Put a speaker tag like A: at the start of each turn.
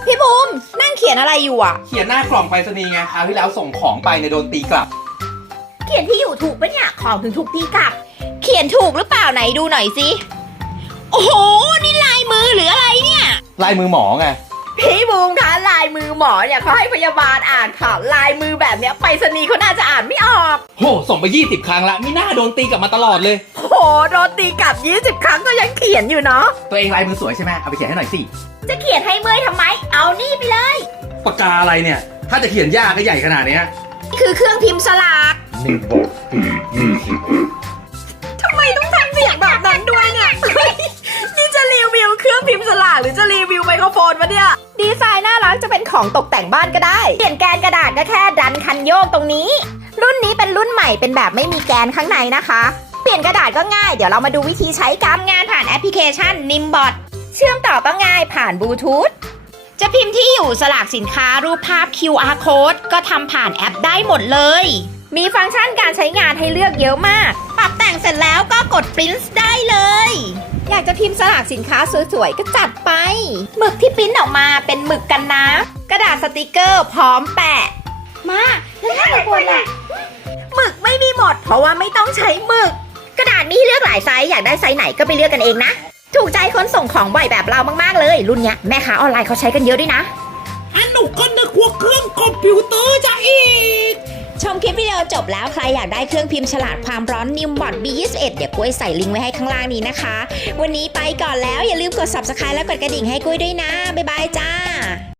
A: พี่บูมนั่งเขียนอะไรอยู่อ่ะ
B: เขียนหน้ากล่องไปรษณีย์ไงคราวที่แล้วส่งของไปในโดนตีกลับ
A: เขียนที่อยู่ถูกปะเนี่ยของถึงถูกตีกลับเขียนถูกหรือเปล่าไหนดูหน่อยสิโอ้โหนี่ลายมือหรืออะไรเนี่ย
B: ลายมือหมอไง
A: พี่บูมคะลายมือหมอเนี่ยเขาให้พยาบาลอ่านค่ะลายมือแบบเนี้ยไปรษณีย์เขาน่าจะอ่านไม่ออก
B: โหส่งไป20 ครั้งละไม่น่าโดนตีกลับมาตลอดเลย
A: โอ้โหโดนตีกลับ20 ครั้งก็ยังเขียนอยู่เนาะ
B: ตัวเองลายมือสวยใช่ไหมเอาไปเขียนให้หน่อยสิ
A: จะเขียนให้เมื่อยทำไมเอานี่ไปเลย
B: ปากกาอะไรเนี่ยถ้าจะเขียนยากก็ใหญ่ขนาดนี้
A: นี่คือเครื่องพิมพ์สลาก
B: นี่บอก
A: ทำไมต้องทำเสียงแบบนั้นด้วยเนี่ยนี่จะรีวิวเครื่องพิมพ์สลากหรือจะรีวิวไมโครโฟนวะเนี่ยดีไซน์น่ารักจะเป็นของตกแต่งบ้านก็ได้เปลี่ยนแกนกระดาษก็แค่ดันคันโยกตรงนี้รุ่นนี้เป็นรุ่นใหม่เป็นแบบไม่มีแกนข้างในนะคะเปลี่ยนกระดาษก็ง่ายเดี๋ยวเรามาดูวิธีใช้การงานผ่านแอปพลิเคชัน Nimbot เชื่อมต่อก็ง่ายผ่านบลูทูธจะพิมพ์ที่อยู่สลากสินค้ารูปภาพ QR code ก็ทำผ่านแอปได้หมดเลยมีฟังก์ชันการใช้งานให้เลือกเยอะมากปรับแต่งเสร็จแล้วก็กด Print ได้เลยอยากจะพิมพ์สลากสินค้าสวยๆก็จัดไปหมึกที่พิมพ์ออกมาเป็นหมึกกันน้ำกระดาษสติกเกอร์พร้อมแปะมาแล้วถ้าเราปวดล่ะหมึกไม่มีหมดเพราะว่าไม่ต้องใช้หมึกกระดาษมีให้เลือกหลายไซส์อยากได้ไซส์ไหนก็ไปเลือกกันเองนะถูกใจคนส่งของบ่อยแบบเรามากๆเลยรุ่นเนี้ยแม่ค้าออนไลน์เขาใช้กันเยอะด้วยนะ
C: หนูก็นึกว่าเครื่องคอมพิวเตอร์จะอีก
A: ชมคลิปวิดีโอจบแล้วใครอยากได้เครื่องพิมพ์ฉลาดความร้อน Nimbot B21 เดี๋ยวกุ้ยใส่ลิงก์ไว้ให้ข้างล่างนี้นะคะวันนี้ไปก่อนแล้วอย่าลืมกด Subscribe แล้วกดกระดิ่งให้กุ้ยด้วยนะบ๊ายบายจ้า